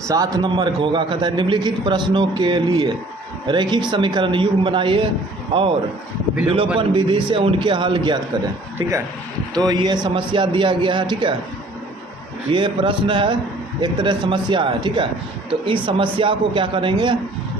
7 number का होगा, कहता है निम्नलिखित प्रश्नों के लिए रैखिक समीकरण युग्म बनाइए और विलोपन विधि से उनके हल ज्ञात करें। ठीक है, तो ये समस्या दिया गया है। ठीक है, ये प्रश्न है, एक तरह समस्या है। ठीक है, तो इस समस्या को क्या करेंगे,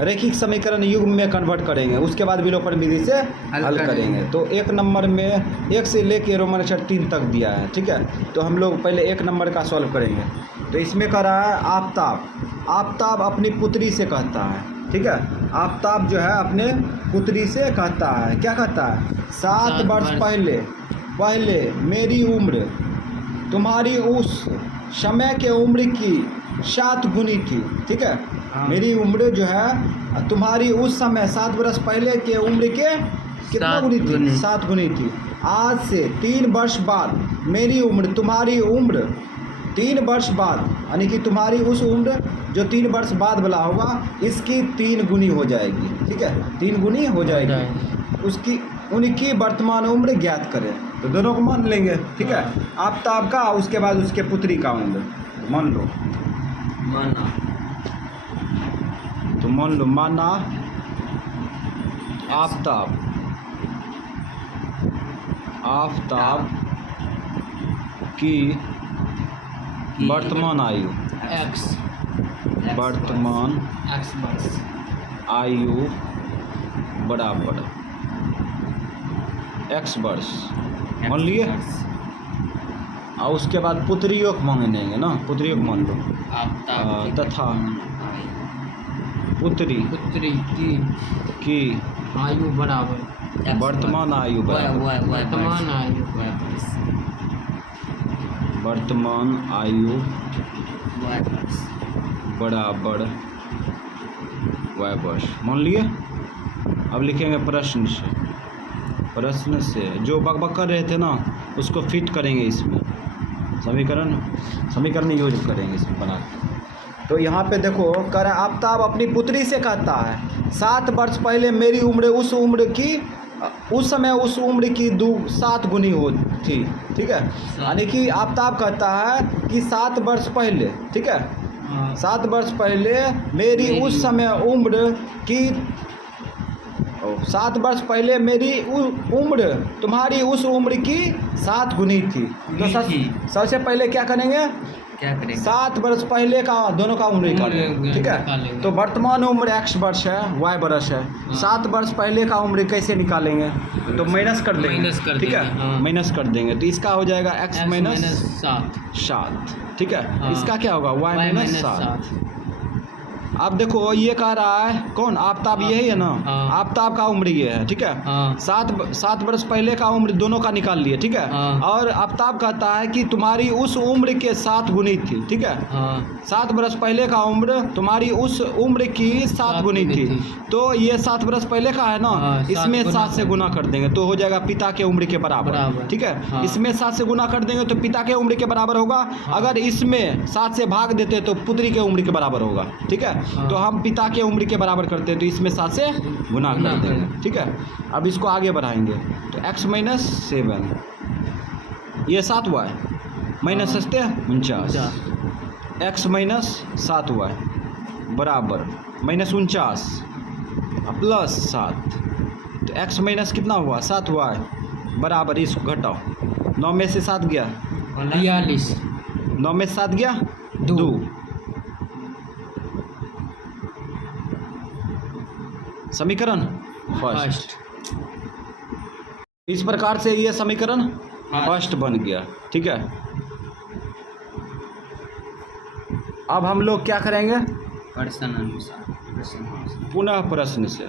रैखिक समीकरण युग्म में कन्वर्ट करेंगे, उसके बाद विलोपन विधि से हल करेंगे। तो 1 नंबर में 1 से लेके रोमन अक्षर 3 तक दिया है। ठीक है, तो हम लोग पहले 1 नंबर का सॉल्व करेंगे। तो इसमें कह रहा है आफताब अपनी पुत्री से कहता है। ठीक है, आफताब जो है अपने पुत्री से कहता है, क्या कहता है, 7 वर्ष पहले मेरी उम्र तुम्हारी उस समय के उम्र की 7 गुनी थी। ठीक है, मेरी उम्र जो है तुम्हारी उस समय 7 वर्ष पहले के उम्र के कितना गुनी थी, 7 गुनी थी। आज से 3 वर्ष बाद मेरी उम्र तुम्हारी उम्र 3 वर्ष बाद, यानी कि तुम्हारी उस उम्र जो 3 वर्ष बाद वाला होगा इसकी 3 गुनी हो जाएगी। ठीक है, 3 गुनी हो जाएगी। उनकी वर्तमान उम्र ज्ञात करें। तो दोनों को मान लेंगे। ठीक है, आफताब का, उसके बाद उसके पुत्री का उम्र मान लो। तो मान लो, माना आफताब की वर्तमान आयु आयु बराबर x वर्ष मान लिए। और उसके बाद पुत्रियों को मांगेंगे ना, पुत्रियों को मान लो। तथा पुत्री की आयु बराबर वर्तमान आयु बराबर y वर्ष मान लिए। अब लिखेंगे प्रश्न से जो बकबक कर रहे थे ना उसको फिट करेंगे इसमें, समीकरण यूज करेंगे इसमें बना के। तो यहाँ पे देखो, कह रहा है आफताब अपनी पुत्री से कहता है 7 वर्ष पहले मेरी उम्र उस समय उस उम्र की 7 गुनी हो थी। ठीक है, यानी कि आफताब कहता है कि 7 वर्ष पहले, ठीक है, 7 वर्ष पहले मेरी उस समय उम्र की 7 वर्ष पहले मेरी उम्र तुम्हारी उस उम्र की 7 गुनी थी। तो सबसे पहले क्या करेंगे, 7 वर्ष पहले का दोनों का उम्र निकालेंगे। ठीक है, तो वर्तमान उम्र x वर्ष है, y वर्ष है। 7 वर्ष पहले का उम्र कैसे निकालेंगे, तो माइनस कर देंगे। ठीक है, माइनस कर देंगे तो इसका हो जाएगा x माइनस 7। ठीक है, इसका क्या होगा, y माइनस 7। अब देखो ये कह रहा है कौन, आफताब, यही है ना, आफताब का उम्र ये है। ठीक है, 7 वर्ष पहले का उम्र दोनों का निकाल लिए। ठीक है, और आफताब कहता है कि तुम्हारी उस उम्र के 7 गुनी थी। ठीक है, 7 वर्ष पहले का उम्र तुम्हारी उस उम्र की 7 गुनी थी। तो ये 7 वर्ष पहले का है ना, इसमें 7 से गुना कर देंगे तो हो जाएगा पिता के उम्र के बराबर। ठीक है, इसमें 7 से गुना कर देंगे तो पिता के उम्र के बराबर होगा। अगर इसमें 7 से भाग देते तो पुत्री के उम्र के बराबर होगा। ठीक है, तो हम पिता के उम्र के बराबर करते हैं तो इसमें 7 से गुना कर देंगे। ठीक है, अब इसको आगे बढ़ाएंगे तो x माइनस 7, ये 7y minus 49, x minus 7y बराबर माइनस 49 प्लस 7। तो x माइनस कितना हुआ, 7y बराबर, इसको घटाओ, 9 में से 7 गया 42, 9 में से 7 गया 2। समीकरण फर्स्ट। इस प्रकार से ये समीकरण फर्स्ट बन गया। ठीक है, अब हम लोग क्या करेंगे, पुनः प्रश्न से।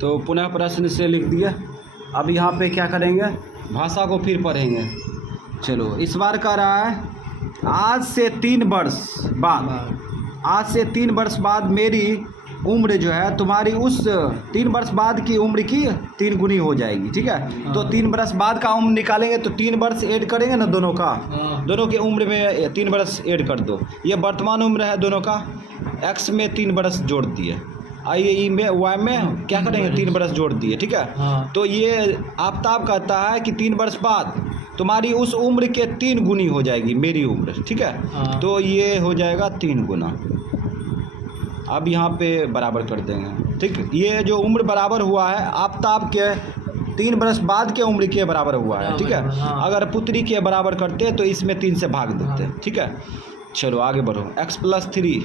तो पुनः प्रश्न से लिख दिया। अब यहाँ पे क्या करेंगे, भाषा को फिर पढ़ेंगे। चलो, इस बार कह रहा है आज से 3 वर्ष बाद मेरी उम्र जो है तुम्हारी उस 3 वर्ष बाद की उम्र की 3 गुनी हो जाएगी। ठीक है, तो 3 वर्ष बाद का उम्र निकालेंगे तो 3 वर्ष ऐड करेंगे ना, दोनों के उम्र में 3 वर्ष ऐड कर दो। ये वर्तमान उम्र है दोनों का, x में 3 वर्ष जोड़ दिए। आई ई में वाई में क्या करेंगे 3 बरस जोड़ दिए, ठीक है। हाँ। तो ये आफ्ताब कहता है कि 3 वर्ष बाद तुम्हारी उस उम्र के 3 गुनी हो जाएगी मेरी उम्र, ठीक है। हाँ। तो ये हो जाएगा 3 गुना। अब यहाँ पे बराबर कर देंगे, ठीक। ये जो उम्र बराबर हुआ है आफ्ताब के 3 बरस बाद के उम्र के बराबर हुआ है, ठीक है। हाँ। अगर पुत्री के बराबर करते तो इसमें 3 से भाग देते, हाँ। ठीक है। चलो आगे बढ़ो। x + 3,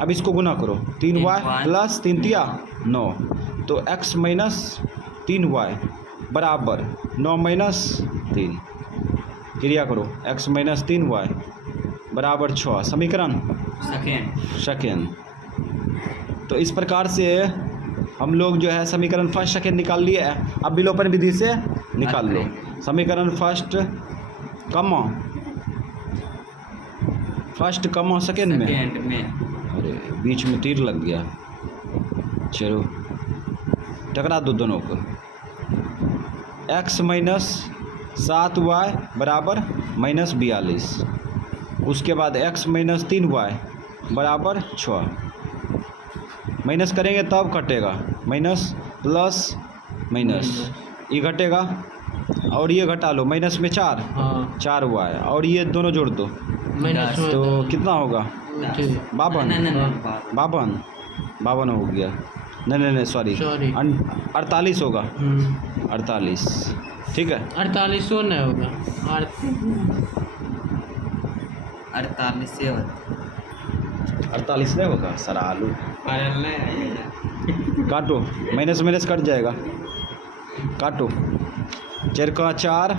अब इसको गुना करो। 3y + 3 तिया 9, तो x - 3y बराबर 9 - 3। क्रिया करो। x - 3y बराबर 6, समीकरण सेकेंड। तो इस प्रकार से हम लोग जो है समीकरण फर्स्ट सेकेंड निकाल लिए। अब विलोपन विधि से निकाल लो। समीकरण फर्स्ट कमा सेकेंड में। अरे बीच में तीर लग गया, चलो टकरा दो दोनों को। x - 7y बराबर -42, उसके बाद x - 3y बराबर 6। माइनस करेंगे तब कटेगा, माइनस प्लस माइनस, ये घटेगा और ये घटा लो, माइनस में 4, हाँ। 4y और ये दोनों जोड़ दो तो कितना होगा 52 हो गया। नहीं सॉरी 48 होगा, 48, ठीक है। 48 नहीं होगा, 48 नहीं होगा सर, आलू काटो, माइनस कट जाएगा, काटो। 4 का 4,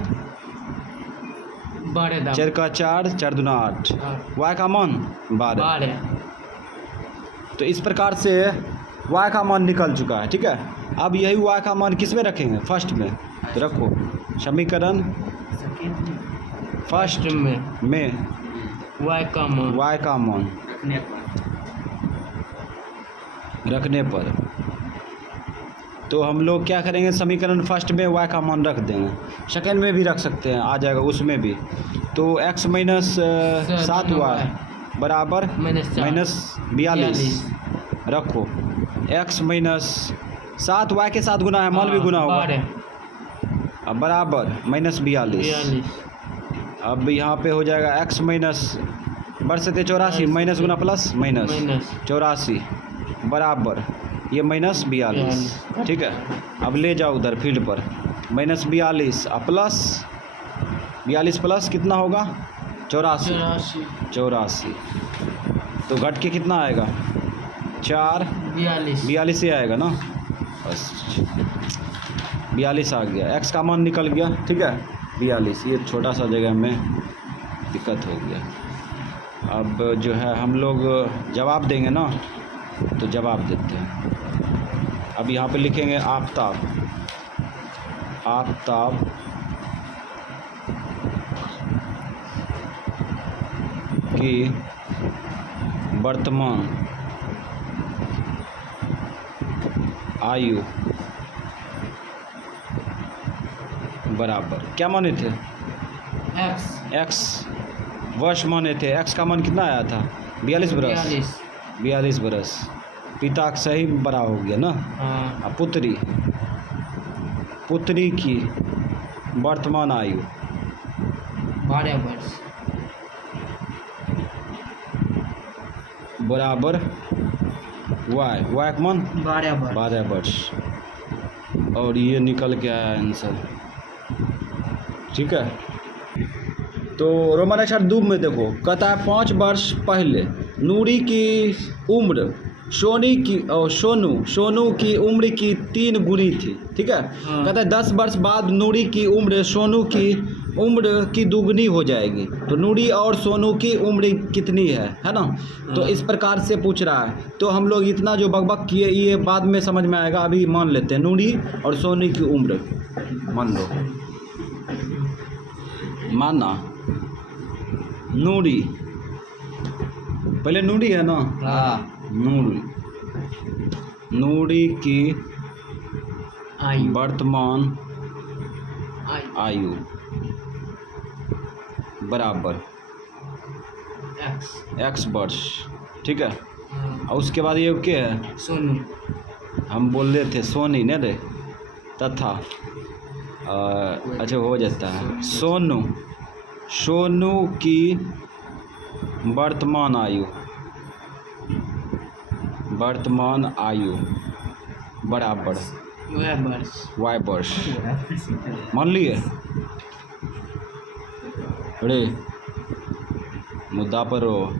4 का 4, 4 दूना 8, y का मान 12। तो इस प्रकार से y का मान निकल चुका है, ठीक है। अब यही y का मान किस में रखेंगे, फर्स्ट में। तो रखो समीकरण फर्स्ट में y का मान रखने पर तो हम लोग क्या करेंगे, समीकरण फर्स्ट में y का मान रख देंगे, सेकंड में भी रख सकते हैं, आ जाएगा उसमें भी। तो x - 7y बराबर -42 रखो। x - 7y के साथ गुना है, मान भी गुना होगा, बराबर -42। अब यहाँ पे हो जाएगा x वर्ष से 84, माइनस गुना प्लस माइनस 84 बराबर ये -42, ठीक है। अब ले जाओ उधर फील्ड पर, -42 प्लस 42 प्लस कितना होगा 84। तो घट के कितना आएगा 4 42 से आएगा ना, बस 42 आ गया। x का मान निकल गया, ठीक है 42। ये छोटा सा जगह में दिक्कत हो गया। अब जो है हम लोग जवाब देंगे ना, तो जवाब देते हैं। अब यहाँ पे लिखेंगे आफ्ताब की वर्तमान आयु बराबर क्या माने थे, x वर्ष माने थे। x का मान कितना आया था 42 बरस, 42 बरस। पिता का सही बड़ा हो गया ना। हाँ। पुत्री की वर्तमान आयु 12 वर्ष बराबर y का मान 12 वर्ष। और ये निकल के आया आंसर, ठीक है। तो रोमन अक्षर 2 में देखो, कहता है 5 वर्ष पहले नूरी की उम्र सोनू की उम्र की 3 गुनी थी, ठीक है। हाँ। कहता है 10 वर्ष बाद नूरी की उम्र सोनू की उम्र की दुगनी हो जाएगी। तो नूरी और सोनू की उम्र कितनी है ना। तो हाँ। इस प्रकार से पूछ रहा है। तो हम लोग इतना जो बकबक किए ये बाद में समझ में आएगा, अभी मान लेते हैं। नूरी और सोनू की उम्र मान लो, माना नूरी, पहले नूरी है ना। हाँ। नूरी की वर्तमान आयु बराबर x वर्ष, ठीक है। और उसके बाद ये क्या है? सोनू। हम बोल रहे थे सोनी नहीं रे, तथा अच्छा हो जाता है सोनू। सोनू की वर्तमान आयु, वर्तमान आयु बराबर वाई वर्ष। मान लिए रे, मुद्दा पर हो।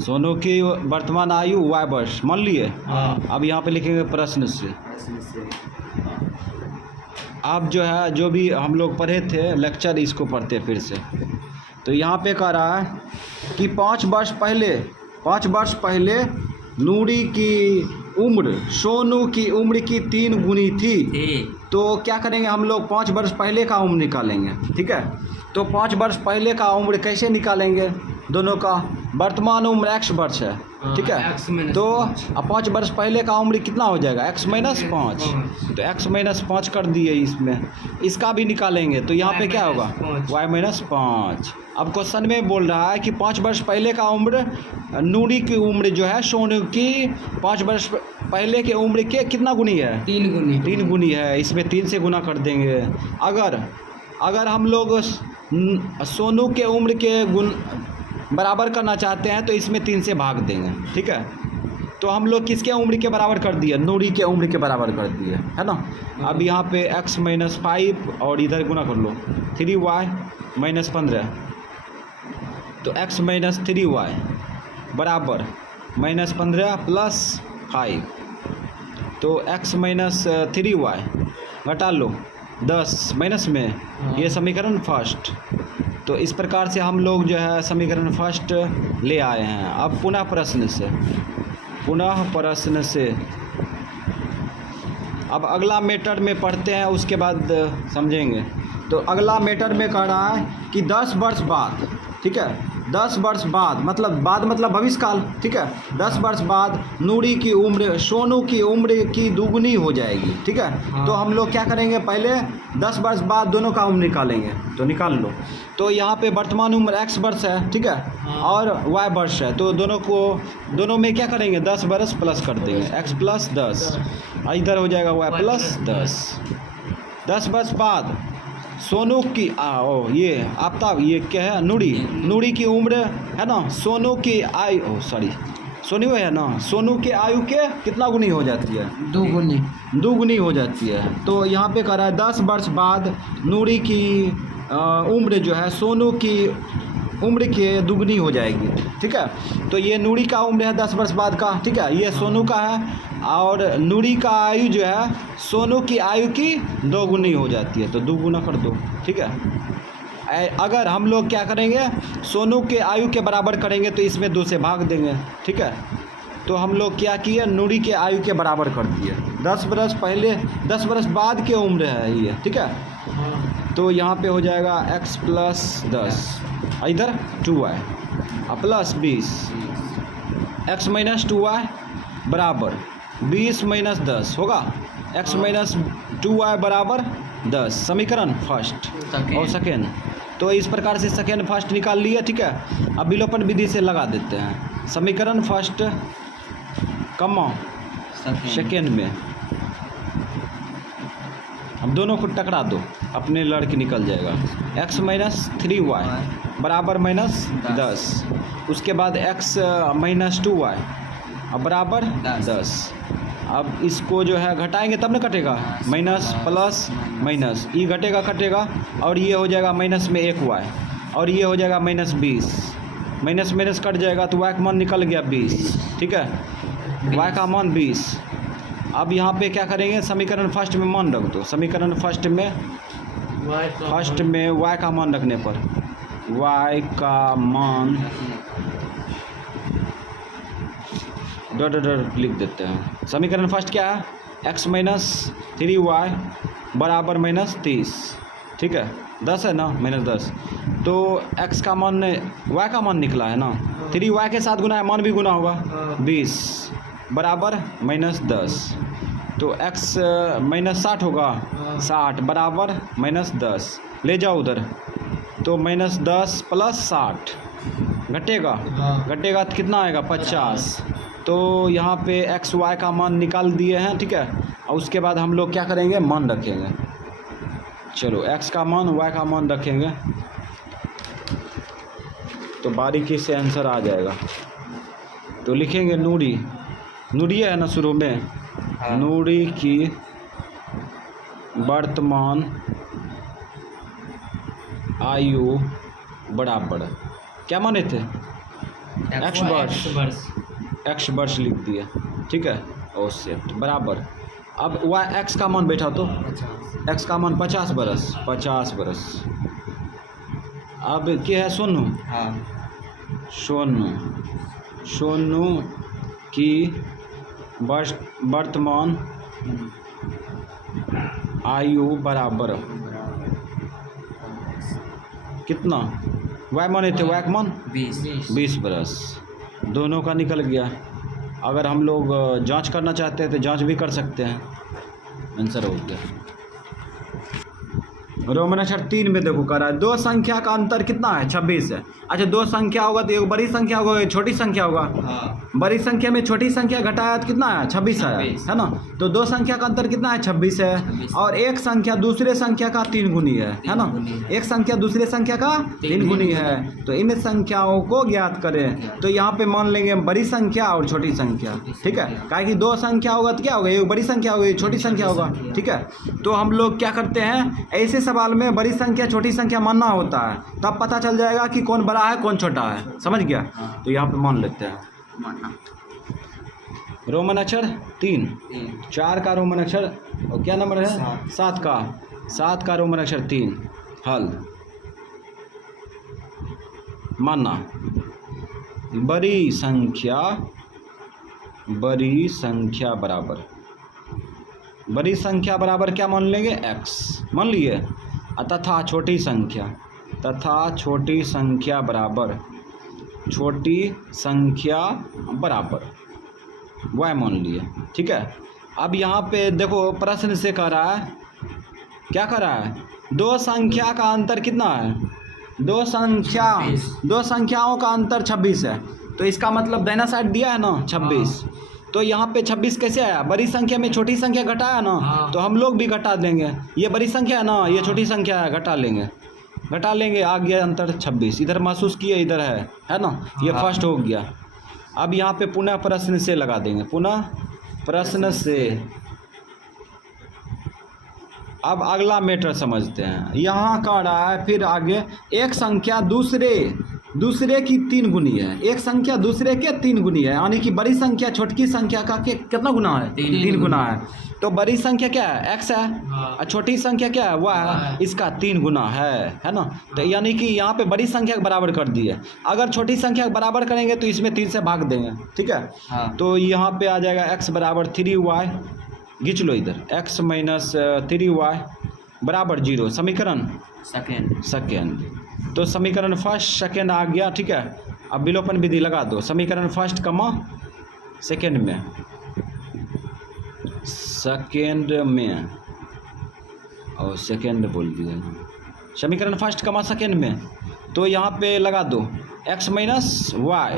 सोनू की वर्तमान आयु वाई वर्ष मान लिए। अब यहाँ पे लिखेंगे प्रश्न से। आप जो है जो भी हम लोग पढ़े थे लेक्चर, इसको पढ़ते फिर से। तो यहाँ पे कह रहा है कि 5 वर्ष पहले नूरी की उम्र सोनू की उम्र की 3 गुनी थी। तो क्या करेंगे हम लोग? 5 वर्ष पहले का उम्र निकालेंगे, ठीक है। तो 5 वर्ष पहले का उम्र कैसे निकालेंगे? दोनों का वर्तमान उम्र x वर्ष है, ठीक है। तो अब 5 वर्ष पहले का उम्र कितना हो जाएगा? x minus 5। तो x माइनस 5 कर दिए इसमें, इसका भी निकालेंगे। तो यहाँ पे क्या होगा? y minus 5। अब क्वेश्चन में बोल रहा है कि 5 वर्ष पहले का उम्र नूरी की उम्र जो है सोनू की 5 वर्ष पहले के उम्र के कितना गुनी है? 3 गुनी है। इसमें 3 से गुना कर देंगे। अगर हम लोग सोनू के उम्र के गुण बराबर करना चाहते हैं तो इसमें 3 से भाग देंगे, ठीक है। तो हम लोग किसके उम्र के बराबर कर दिए? नूरी के उम्र के बराबर कर दिए, है ना। अब यहाँ पे x माइनस 5 और इधर गुना कर लो 3y माइनस 15। तो x माइनस 3y बराबर माइनस 15 प्लस 5। तो x माइनस 3y घटा लो 10 माइनस में, ये समीकरण फर्स्ट। तो इस प्रकार से हम लोग जो है समीकरण फर्स्ट ले आए हैं। अब पुनः प्रश्न से अब अगला मेथड में पढ़ते हैं, उसके बाद समझेंगे। तो अगला मेथड में कह रहा है कि 10 वर्ष बाद, ठीक है, 10 वर्ष बाद मतलब भविष्य काल, ठीक है। 10 वर्ष बाद नूरी की उम्र सोनू की उम्र की दुगुनी हो जाएगी, ठीक है। तो हम लोग क्या करेंगे? पहले 10 वर्ष बाद दोनों का उम्र निकालेंगे। तो निकाल लो। तो यहाँ पे वर्तमान उम्र x वर्ष है, ठीक है, और y वर्ष है। तो दोनों में क्या करेंगे? 10 वर्ष प्लस कर देंगे, x प्लस 10, इधर हो जाएगा y प्लस 10। 10 वर्ष बाद सोनू की ये आफ्ताब, ये क्या है? नूरी की उम्र है ना, सोनू की आयु सोनू है ना, सोनू के आयु के कितना गुनी हो जाती है? 2 गुनी हो जाती है। तो यहाँ पे कह रहा है 10 वर्ष बाद नूरी की उम्र जो है सोनू की उम्र के दुगनी हो जाएगी, ठीक है। तो ये नूरी का उम्र है 10 वर्ष बाद का, ठीक है, ये सोनू का है। और नूरी का आयु जो है सोनू की आयु की 2 गुनी हो जाती है। तो 2 गुना कर दो, ठीक है। अगर हम लोग क्या करेंगे? सोनू के आयु के बराबर करेंगे तो इसमें 2 से भाग देंगे, ठीक है। तो हम लोग क्या किए? नूरी के आयु के बराबर कर दिए। 10 वर्ष पहले 10 वर्ष बाद के उम्र है ये, ठीक है। तो यहाँ पे हो जाएगा x प्लस 10, इधर 2y plus 20, x minus 2y बराबर 20 माइनस 10 होगा x माइनस 2y बराबर 10। समीकरण फर्स्ट और सेकेंड। तो इस प्रकार से सेकेंड फर्स्ट निकाल लिया, ठीक है। अब विलोपन विधि से लगा देते हैं। समीकरण फर्स्ट कमा सेकेंड में, अब दोनों को टकरा दो, अपने लड़के निकल जाएगा। x माइनस 3y बराबर माइनस 10, उसके बाद x माइनस 2y अब बराबर 10। अब इसको जो है घटाएंगे तब ना कटेगा, माइनस प्लस माइनस, ये घटेगा और ये हो जाएगा माइनस में 1y और ये हो जाएगा माइनस 20, माइनस माइनस कट जाएगा तो y का मान निकल गया 20, ठीक है, y का मान 20। अब यहाँ पे क्या करेंगे? समीकरण फर्स्ट में मान रख दो। समीकरण फर्स्ट में y का मान रखने पर y का मान डॉट लिख देते हैं। समीकरण फर्स्ट क्या है? x माइनस 3y बराबर माइनस 30, ठीक है, 10 है ना, माइनस 10। तो x का मान y का मान निकला है ना, 3y के साथ गुना है, मान भी गुना होगा 20 बराबर माइनस 10। तो x माइनस 60 होगा, 60 बराबर माइनस 10, ले जाओ उधर। तो माइनस 10 प्लस 60 घटेगा तो कितना आएगा? 50। तो यहाँ पे एक्स वाई का मान निकाल दिए हैं, ठीक है। और उसके बाद हम लोग क्या करेंगे, मान रखेंगे। चलो एक्स का मान वाई का मान रखेंगे तो बारीकी से आंसर आ जाएगा। तो लिखेंगे नूरी, नूरी है ना शुरू में, नूरी की वर्तमान आयु बराबर, क्या माने थे, एक्स वर्ष लिख दिए, ठीक है। और सेट बराबर, अब वाई एक्स का मान बैठा तो एक्स का मान 50 बरस, 50 बरस। अब क्या है, सोनू, सोनू, सोनू की वर्तमान आयु बराबर कितना, वाई माने थे, वाई का मान 20 बरस। दोनों का निकल गया। अगर हम लोग जांच करना चाहते हैं तो जांच भी कर सकते हैं। आंसर हो गया। रोमन अक्षर 3 में देखो कर रहा है, दो संख्या का अंतर कितना है, 26 है। अच्छा, दो संख्या होगा तो एक बड़ी संख्या होगा, एक छोटी संख्या होगा। बड़ी संख्या में छोटी संख्या घटाया तो कितना है, 26 है ना। तो दो संख्या का अंतर कितना है, 26 है। और एक संख्या दूसरे संख्या का 3 गुनी है ना। एक संख्या दूसरे संख्या का 3 गुनी है। तो इन संख्याओं को ज्ञात करें। तो यहाँ पे मान लेंगे बड़ी संख्या और छोटी संख्या, ठीक है। काहे कि दो संख्या होगा तो क्या होगा, एक बड़ी संख्या होगी, छोटी संख्या होगा, ठीक है। तो हम लोग क्या करते हैं, ऐसे सवाल में बड़ी संख्या छोटी संख्या मानना होता है, तब पता चल जाएगा कि कौन बड़ा है कौन छोटा है, समझ गया। तो यहाँ पे मान लेते हैं रोमन अक्षर 3, 4 का रोमन अक्षर, और क्या नंबर है, 7 का रोमन अक्षर 3। हल माना, बड़ी संख्या बराबर, बड़ी संख्या बराबर क्या मान लेंगे, x मान लिए, तथा छोटी संख्या बराबर y मान लिए, ठीक है। अब यहाँ पे देखो प्रश्न से कह रहा है, क्या कह रहा है, दो संख्या का अंतर कितना है, दो संख्याओं का अंतर 26 है। तो इसका मतलब दाहिना साइड दिया है ना 26। तो यहाँ पे 26 कैसे आया, बड़ी संख्या में छोटी संख्या घटाया ना, तो हम लोग भी घटा देंगे। ये बड़ी संख्या है ना, ये छोटी संख्या है, घटा लेंगे, आ गया अंतर 26। इधर महसूस किए, इधर है ना, ये फर्स्ट हो गया। अब यहाँ पे पुनः प्रश्न से लगा देंगे, पुनः प्रश्न से। अब अगला मैटर समझते हैं। यहाँ कह रहा है फिर आगे, एक संख्या दूसरे की 3 गुनी है, एक संख्या दूसरे के 3 गुनी है, यानी कि बड़ी संख्या छोटी संख्या का कितना गुना है, 3 गुना है। तो बड़ी संख्या क्या है, x है, और छोटी संख्या क्या है, y है, इसका 3 गुना है ना। तो यानी कि यहाँ पे बड़ी संख्या के बराबर कर दिए। अगर छोटी संख्या के बराबर करेंगे तो इसमें 3 से भाग देंगे, ठीक है। तो यहाँ पे आ जाएगा x बराबर 3y, खींच लो इधर, x माइनस 3y बराबर 0। समीकरण सेकेंड। तो समीकरण फर्स्ट सेकेंड आ गया, ठीक है। अब विलोपन विधि लगा दो, समीकरण फर्स्ट कमा सेकेंड में, और सेकेंड बोल दिया, समीकरण फर्स्ट कमा सेकेंड में। तो यहाँ पे लगा दो, x माइनस वाई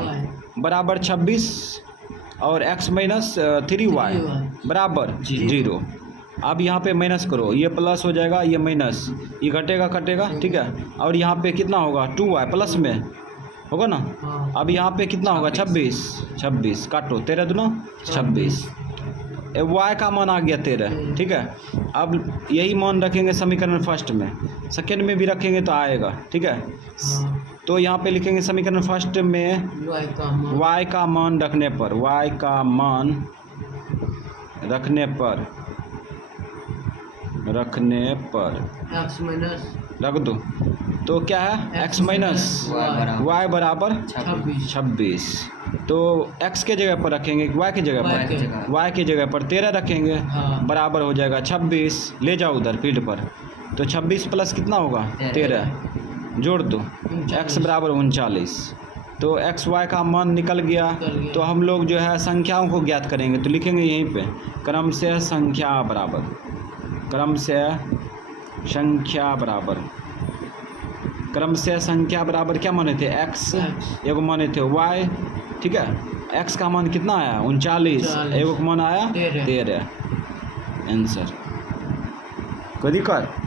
बराबर 26 और x माइनस 3y बराबर 0। अब यहाँ पे माइनस करो, ये प्लस हो जाएगा, ये माइनस, ये घटेगा, ठीक है। और यहाँ पे कितना होगा, 2y प्लस में होगा ना। अब यहाँ पे कितना होगा, 26 काटो, 13 दूना 26, y का मान आ गया 13, ठीक है। अब यही मान रखेंगे समीकरण फर्स्ट में, सेकेंड में भी रखेंगे तो आएगा, ठीक है। तो यहाँ पे लिखेंगे समीकरण फर्स्ट में y का मान रखने पर x माइनस रख दो, तो क्या है, x माइनस वाई बराबर 26। तो x के जगह पर रखेंगे, y की जगह पर 13 रखेंगे, बराबर हो जाएगा 26। ले जाओ उधर फील्ड पर, तो 26 प्लस कितना होगा, 13, जोड़ दो, x बराबर 39। तो x y का मान निकल गया। तो हम लोग जो है संख्याओं को ज्ञात करेंगे, तो लिखेंगे यहीं पे क्रमशः संख्या बराबर क्या माने थे, x, एक माने थे y, ठीक है। एक्स का मान कितना आया 39, 39, एगो का मान आया 13। 13 आंसर। कोई दिक्कत